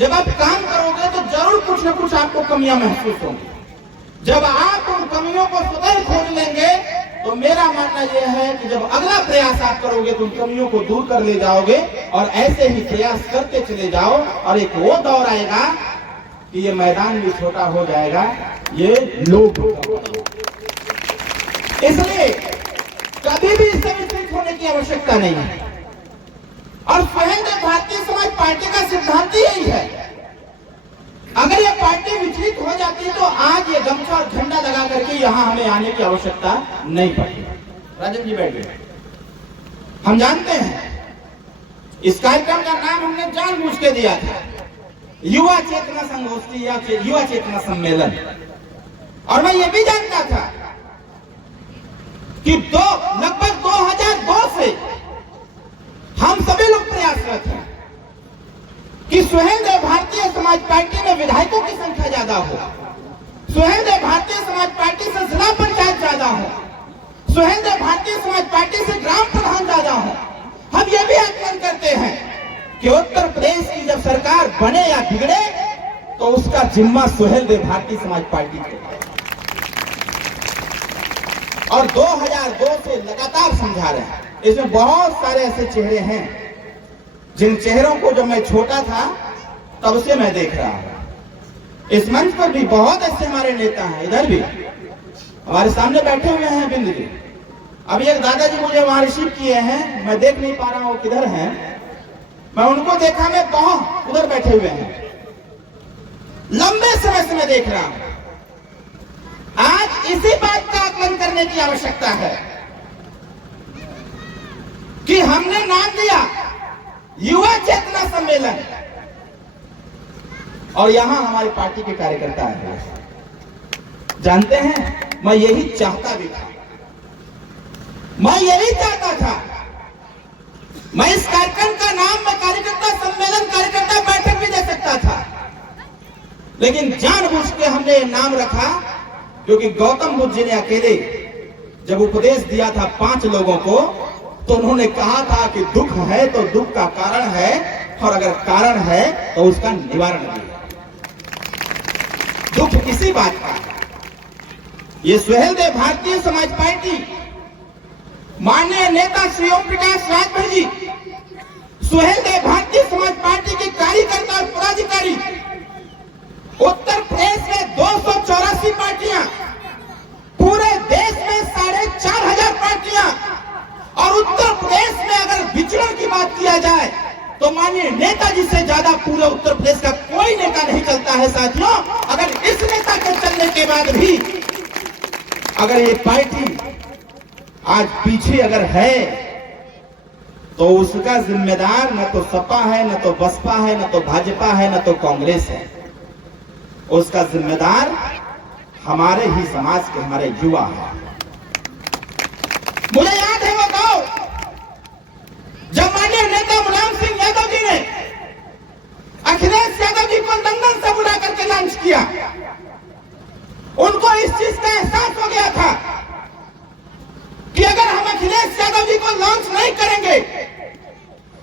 जब आप काम करोगे तो जरूर कुछ न कुछ आपको कमियां महसूस होंगी। जब आप उन कमियों को स्वतः खोज लेंगे तो मेरा मानना यह है कि जब अगला प्रयास आप करोगे तो उन कमियों को दूर कर ले जाओगे और ऐसे ही प्रयास करते चले जाओ और एक वो दौर आएगा कि ये मैदान भी छोटा हो जाएगा, ये लोग। इसलिए कभी भी इससे विचलित होने की आवश्यकता नहीं है और स्वयं भारतीय समाज पार्टी का सिद्धांत यही है। अगर ये पार्टी विचलित हो जाती है तो आज ये गमछा और झंडा लगा करके यहां हमें आने की आवश्यकता नहीं पड़ती। राजन जी बैठ गए। हम जानते हैं इस कार्यक्रम का नाम हमने जानबूझ के दिया था युवा चेतना संगोष्ठी या युवा चेतना सम्मेलन। और मैं ये भी जानता था कि लगभग 2002 से हम सभी लोग प्रयासरत हैं कि स्वयं भारतीय समाज पार्टी में विधायकों की संख्या ज्यादा हो, स्वयं भारतीय समाज पार्टी से जिला पंचायत ज्यादा हो, स्वयं भारतीय समाज पार्टी से ग्राम प्रधान ज्यादा हो। हम ये भी आकलन करते हैं कि उत्तर प्रदेश की जब सरकार बने या बिगड़े तो उसका जिम्मा स्वयं भारतीय समाज पार्टी को। और 2002 से लगातार समझा रहे हैं। इसमें बहुत सारे ऐसे चेहरे हैं जिन चेहरों को जब मैं छोटा था तब से मैं देख रहा हूं। इस मंच पर भी बहुत ऐसे हमारे नेता हैं, इधर भी हमारे सामने बैठे हुए हैं बिंद जी। अभी एक दादाजी मुझे वहां रिसीव किए हैं, मैं देख नहीं पा रहा हूं किधर हैं। मैं उनको देखा, मैं बहुत उधर बैठे हुए हैं, लंबे समय से मैं देख रहा हूं। आज इसी बात का आकलन करने की आवश्यकता है कि हमने नाम दिया युवा चेतना सम्मेलन और यहां हमारी पार्टी के कार्यकर्ता हैं। जानते हैं मैं यही चाहता भी था, मैं यही चाहता था। मैं इस कार्यक्रम का नाम मैं कार्यकर्ता सम्मेलन, कार्यकर्ता बैठक भी दे सकता था, लेकिन जानबूझ के हमने ये नाम रखा क्योंकि गौतम बुद्ध जी ने अकेले जब उपदेश दिया था 5 लोगों को तो उन्होंने कहा था कि दुख है तो दुख का कारण है और अगर कारण है तो उसका निवारण भी है। दुख किसी बात का है। ये सुहेलदेव भारतीय समाज पार्टी माननीय नेता श्री ओम प्रकाश राजभर जी, सुहेलदेव भारतीय समाज पार्टी के कार्यकर्ता और पदाधिकारी, उत्तर प्रदेश में 284 पार्टियां, पूरे देश में 4500 पार्टियां और उत्तर प्रदेश में अगर विचरण की बात किया जाए तो माननीय नेताजी से ज्यादा पूरे उत्तर प्रदेश का कोई नेता नहीं चलता है। साथियों, अगर इस नेता के चलने के बाद भी अगर ये पार्टी आज पीछे अगर है तो उसका जिम्मेदार न तो सपा है, न तो बसपा है, न तो भाजपा है, न तो कांग्रेस है। उसका जिम्मेदार हमारे ही समाज के हमारे युवा है। मुझे याद है वो गांव जब माननीय नेता मुलायम सिंह यादव जी ने अखिलेश यादव जी को लंदन से बुला करके लॉन्च किया। उनको इस चीज का एहसास हो गया था कि अगर हम अखिलेश यादव जी को लॉन्च नहीं करेंगे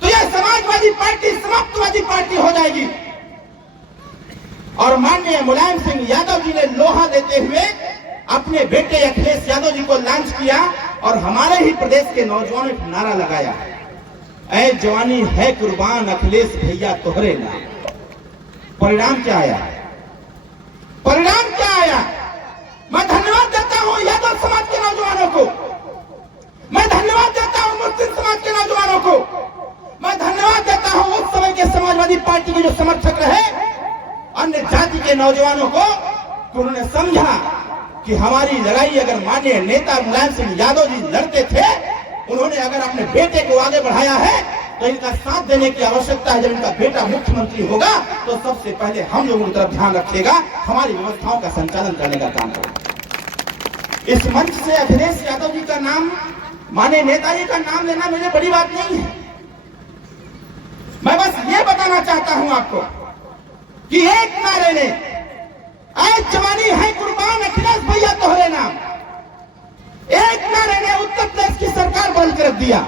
तो यह समाजवादी पार्टी समाप्तवादी पार्टी हो जाएगी। और माननीय मुलायम सिंह यादव जी ने लोहा देते हुए अपने बेटे अखिलेश यादव जी को लॉन्च किया और हमारे ही प्रदेश के नौजवानों ने नारा लगाया, ऐ जवानी है कुर्बान अखिलेश भैया तोहरे नाम। परिणाम क्या आया? परिणाम क्या आया? मैं धन्यवाद देता हूं यादव समाज के नौजवानों को, मैं धन्यवाद देता हूं मुस्लिम समाज के नौजवानों को, मैं धन्यवाद देता हूं उस समय के समाजवादी पार्टी के जो समर्थक रहे अन्य जाति के नौजवानों को, उन्होंने समझा कि हमारी लड़ाई अगर माननीय नेता मुलायम सिंह यादव जी लड़ते थे, उन्होंने अगर अपने बेटे को आगे बढ़ाया है तो इनका साथ देने की आवश्यकता है। जब इनका बेटा मुख्यमंत्री होगा तो सबसे पहले हम लोगों की तरफ ध्यान रखेगा, हमारी व्यवस्थाओं का संचालन करने का काम करेगा। इस मंच से अखिलेश यादव जी का नाम, माननीय नेताजी का नाम लेना मेरे बड़ी बात नहीं है। मैं बस ये बताना चाहता हूं आपको कि एक नारे ने आज जवानी है कुर्बान अखिलेश भैया तोहरे नाम, एक नारे ने उत्तर प्रदेश की सरकार बदल कर रख दिया।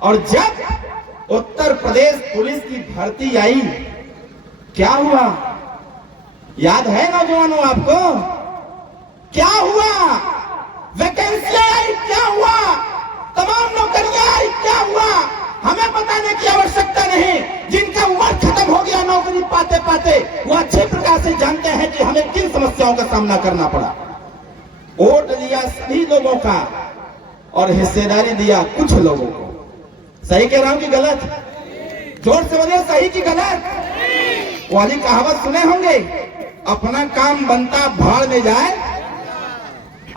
और जब उत्तर प्रदेश पुलिस की भर्ती आई क्या हुआ? याद है नौजवानों आपको? क्या हुआ? वैकेंसियां आई, क्या हुआ? तमाम नौकरियां आई, क्या हुआ? हमें बताने की आवश्यकता नहीं। जिनका उम्र खत्म हो गया नौकरी पाते पाते, वो अच्छे प्रकार से जानते हैं कि हमें किन समस्याओं का सामना करना पड़ा। वोट दिया सभी लोगों का और हिस्सेदारी दिया कुछ लोगों को। सही कह रहा हूं कि गलत? जोर से बोलिए, सही कि गलत? वाली कहावत सुने होंगे, अपना काम बनता भाड़ में जाए।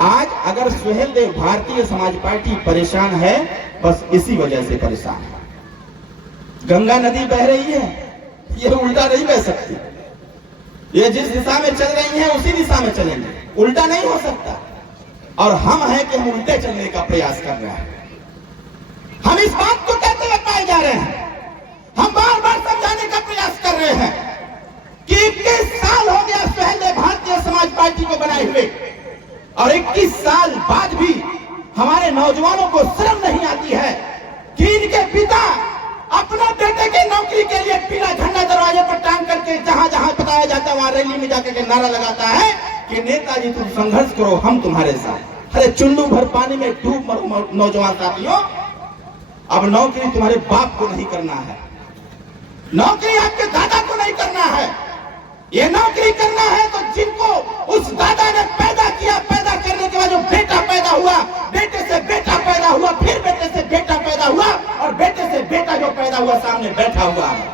आज अगर सुहेल देव भारतीय समाज पार्टी परेशान है, बस इसी वजह से परेशान है। गंगा नदी बह रही है, ये उल्टा नहीं बह सकती। ये जिस दिशा में चल रही है उसी दिशा में चलेंगे, उल्टा नहीं हो सकता। और हम हैं कि हम उल्टे चलने का प्रयास कर रहे हैं। हम इस बात को कहते हुए पाए जा रहे हैं, हम बार बार समझाने का प्रयास कर रहे हैं कि 21 साल हो गया सुहेल देव भारतीय समाज पार्टी को बनाए हुए, और 21 साल बाद भी हमारे नौजवानों को शर्म नहीं आती है कि इनके पिता अपने बेटे की नौकरी के लिए पीला झंडा दरवाजे पर टांग करके जहां जहां बताया जाता है वहां रैली में जाकर के नारा लगाता है कि नेताजी तुम संघर्ष करो, हम तुम्हारे साथ। अरे चुल्लू भर पानी में डूब मरो नौजवान साथियों। अब नौकरी तुम्हारे बाप को नहीं करना है, नौकरी आपके दादा को नहीं करना है। ये नौकरी करना है तो जिनको उस दादा ने पैदा किया, पैदा करने के बाद जो बेटा पैदा हुआ, बेटे से बेटा पैदा हुआ, फिर बेटे से बेटा पैदा हुआ, और बेटे से बेटा जो पैदा हुआ सामने बैठा हुआ है,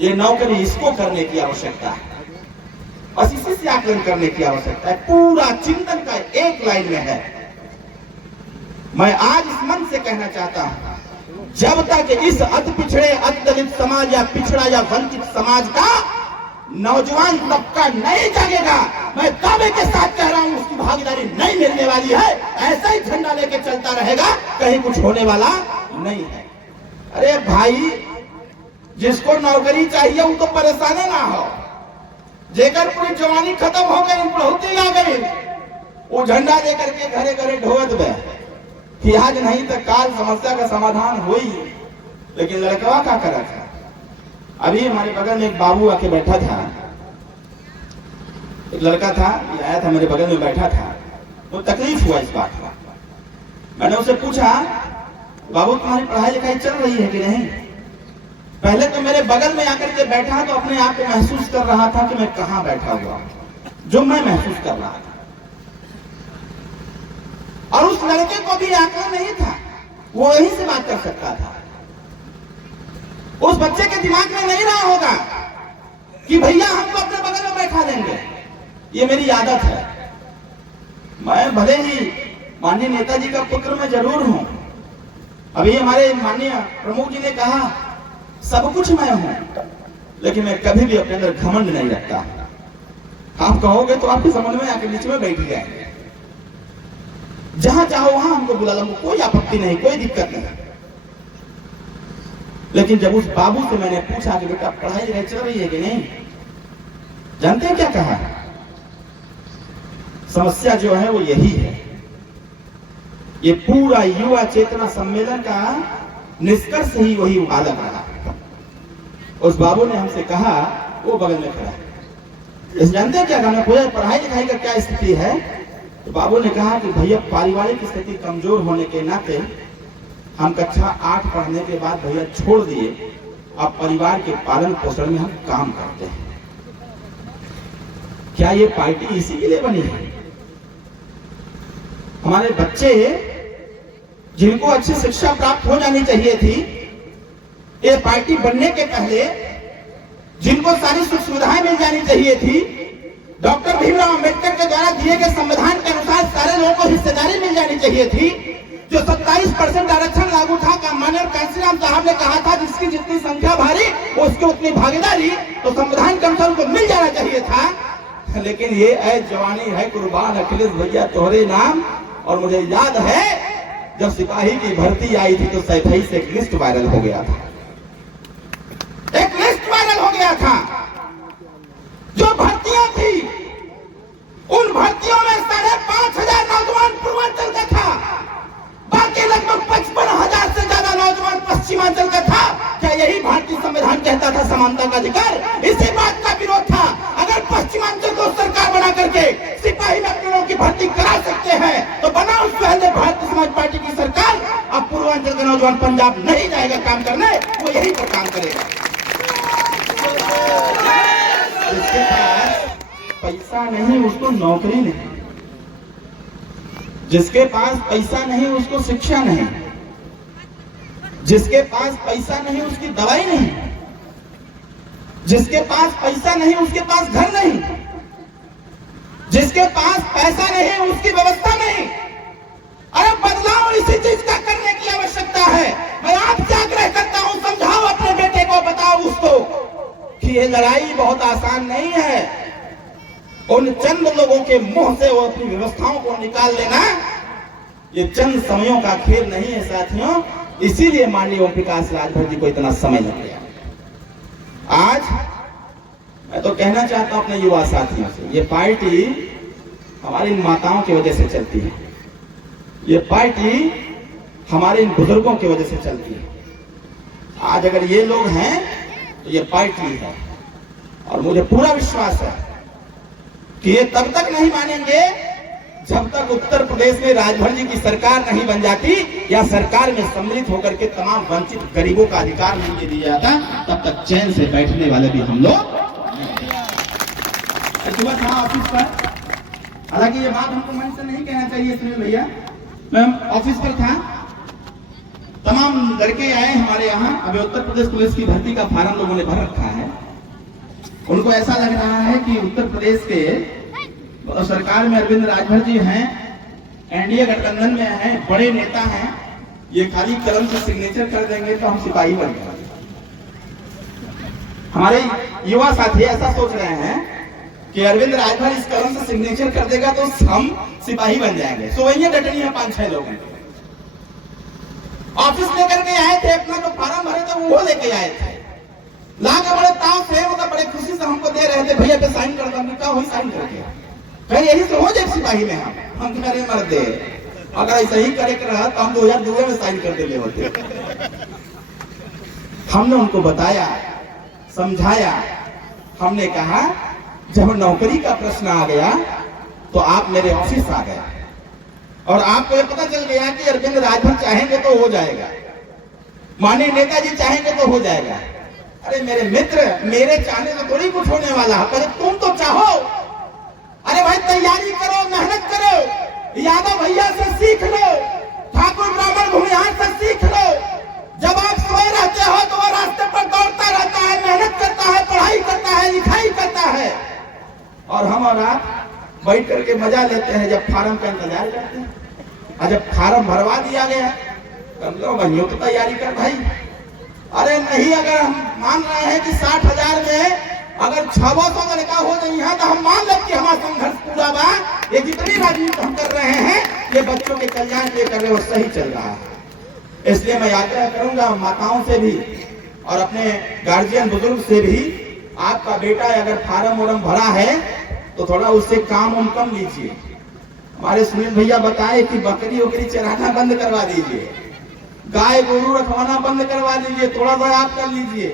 ये नौकरी इसको करने की आवश्यकता है। बस इसी से आकलन करने की आवश्यकता है। पूरा चिंतन का एक लाइन में है। मैं आज इस मन से कहना चाहता हूं, जब तक इस अति पिछड़े, अति दलित समाज या पिछड़ा या वंचित समाज का नौजवान तबका नहीं जागेगा, मैं दावे के साथ कह रहा हूं उसकी भागीदारी नहीं मिलने वाली है। ऐसा ही झंडा लेके चलता रहेगा, कहीं कुछ होने वाला नहीं है। अरे भाई, जिसको नौकरी चाहिए वो तो परेशान ना हो। जेकर पूरी जवानी खत्म हो गई, बुढ़ौती आ गई, वो झंडा लेकर के घरे घरे ढोवत बे कि आज नहीं तो काल समस्या का समाधान हो ही। लेकिन लड़कवा क्या करा था? अभी हमारे बगल में एक बाबू आके बैठा था, एक लड़का था, ये आया था मेरे बगल में बैठा था, वो तकलीफ हुआ इस बात का। मैंने उससे पूछा, बाबू तुम्हारी पढ़ाई लिखाई चल रही है कि नहीं? पहले तो मेरे बगल में आकर के बैठा तो अपने आप को महसूस कर रहा था कि मैं कहां बैठा हुआ, जो मैं महसूस कर रहा था। और उस लड़के को भी आकलन नहीं था, वो यहीं से बात कर सकता था। उस बच्चे के दिमाग में नहीं रहा होगा कि भैया हमको अपने बगल में बैठा देंगे। ये मेरी आदत है। मैं भले ही माननीय नेताजी का पुत्र मैं जरूर हूं। अभी हमारे माननीय प्रमुख जी ने कहा सब कुछ मैं हूं, लेकिन मैं कभी भी अपने अंदर घमंड नहीं रखता। आप कहोगे तो आपके समझ में आके बीच में बैठ जाएंगे। जहां चाहो वहां हमको बुला लो, कोई आपत्ति नहीं, कोई दिक्कत नहीं। लेकिन जब उस बाबू से मैंने पूछा कि बेटा पढ़ाई लिखाई चल रही है कि नहीं, जानते हैं क्या कहा? समस्या जो है वो यही है। ये पूरा युवा चेतना सम्मेलन का निष्कर्ष ही वही बालक रहा। उस बाबू ने हमसे कहा, वो बगल में खड़ा है, जानते हैं क्या कहा? पूछा पढ़ाई लिखाई का क्या स्थिति है? तो बाबू ने कहा कि भैया पारिवारिक स्थिति कमजोर होने के नाते हम कक्षा 8 पढ़ने के बाद भैया छोड़ दिए। अब परिवार के पालन पोषण में हम काम करते हैं। क्या ये पार्टी इसी के लिए बनी है? हमारे बच्चे जिनको अच्छी शिक्षा प्राप्त हो जानी चाहिए थी, ये पार्टी बनने के पहले जिनको सारी सुख सुविधाएं मिल जानी चाहिए थी, डॉक्टर भीमराव अंबेडकर के द्वारा दिए गए संविधान के अनुसार सारे लोगों को हिस्सेदारी मिल जानी चाहिए थी, जो 27% आरक्षण लागू था, माननीय कांशीराम साहब ने कहा था जिसकी जितनी संख्या भारी उसकी उतनी भागीदारी, तो संविधान के अनुसार उनको मिल जाना चाहिए था। लेकिन ये ऐ जवानी है कुर्बान अखिलेश भैया तोहरे नाम। और मुझे याद है जब सिपाही की भर्ती आई थी तो सैफई से एक लिस्ट वायरल हो गया था, एक लिस्ट वायरल हो गया था। जो भर्तियां थी उन भर्तियों में 5,500 नौजवान पूर्वांचल का था, बाकी लगभग 55,000 से ज्यादा नौजवान पश्चिमांचल का था। क्या यही भारतीय संविधान कहता था समानता का अधिकार? इसी बात का नौजवान पंजाब नहीं जाएगा काम करने, वो यहीं पर काम करेगा। जिसके पास पैसा नहीं उसको नौकरी नहीं, जिसके पास पैसा नहीं उसको शिक्षा नहीं, जिसके पास पैसा नहीं उसकी दवाई नहीं, जिसके पास पैसा नहीं उसके पास घर नहीं, जिसके पास पैसा नहीं उसकी व्यवस्था नहीं। अरे बदलाव इसी चीज का करने की आवश्यकता है। मैं आपसे आग्रह करता हूं, समझाओ अपने बेटे को, बताओ उसको कि ये लड़ाई बहुत आसान नहीं है। उन चंद लोगों के मुंह से वो अपनी व्यवस्थाओं को निकाल लेना, ये चंद समयों का खेल नहीं है साथियों। इसीलिए माननीय ओम प्रकाश राजभर जी को इतना समय लग गया। आज मैं तो कहना चाहता हूं अपने युवा साथियों से, ये पार्टी हमारी इन माताओं की वजह से चलती है, ये पार्टी हमारे इन बुजुर्गों की वजह से चलती है। आज अगर ये लोग हैं तो ये पार्टी है, और मुझे पूरा विश्वास है कि ये तब तक नहीं मानेंगे जब तक उत्तर प्रदेश में राजभर जी की सरकार नहीं बन जाती, या सरकार में सम्मिलित होकर के तमाम वंचित गरीबों का अधिकार नहीं दिया जाता, तब तक चैन से बैठने वाले भी हम लोग। सुबह था ऑफिस पर, हालांकि ये बात हमको मन से नहीं कहना चाहिए सुनील भैया, मैं ऑफिस पर था, तमाम लड़के आए हमारे यहाँ। अभी उत्तर प्रदेश पुलिस की भर्ती का फार्म लोगों ने भर रखा है। उनको ऐसा लग रहा है कि उत्तर प्रदेश के सरकार में अरविंद राजभर जी हैं, एनडीए गठबंधन में हैं, बड़े नेता हैं, ये खाली कलम से सिग्नेचर कर देंगे तो हम सिपाही बन जाएंगे। हमारे युवा साथी ऐसा सोच रहे हैं कि अरविंद राजभर इस कलम से सिग्नेचर कर देगा तो हम सिपाही बन जाएंगे। सो वही डटनी है 5-6 लोग। ऑफिस लेकर के आए थे, अपना जो फार्म भरे थे वो लेके आए थे, लाके बड़े ताव से, मतलब बड़े खुशी से हमको दे रहे थे, भैया पे साइन कर दो। क्या हुई साइन करके? कहीं यही तो हो जाए सिपाही में। हम कह रहे मर दे, अगर ऐसा ही करे रहा तो हम 2002 में साइन कर देते होते। हमने उनको बताया, समझाया, हमने कहा जब नौकरी का प्रश्न आ गया तो आप मेरे ऑफिस आ गए और आपको ये पता चल गया कि अरविंद राजभर चाहेंगे तो हो जाएगा, माननीय नेताजी चाहेंगे तो हो जाएगा। अरे मेरे मित्र, मेरे चाहने से थोड़ी कुछ होने वाला है, पर तुम तो चाहो। अरे भाई तैयारी करो, मेहनत करो, यादव भैया से सीख लो, ठाकुर ब्राह्मण भूमिहार से सीख लो। जब आप सोए रहते हो तो वो रास्ते पर दौड़ता रहता है, मेहनत करता है, पढ़ाई करता है, लिखाई करता है, और हम और आप बैठ करके मजा लेते हैं जब फार्म का इंतजार करते हैं। और जब फार्म भरवा दिया गया तो हम लोग वहीं तो तैयारी कर भाई। अरे नहीं, अगर हम मान रहे हैं कि 60,000 में अगर 600 लड़का हो नहीं है तो हम मान लें कि हमारा संघर्ष पूरा बा। ये जितनी राजनीति हम कर रहे हैं ये बच्चों के कल्याण के कर रहे, वो सही चल रहा है। इसलिए मैं आग्रह करूंगा माताओं से भी और अपने गार्जियन बुजुर्ग से भी, आपका बेटा अगर फार्म वार्म भरा है तो थोड़ा उससे काम उम कम लीजिए। हमारे सुनील भैया बताए कि बकरी उकरी चराना बंद करवा दीजिए, गाय गोरू रखवाना बंद करवा दीजिए, थोड़ा सा आप कर लीजिए।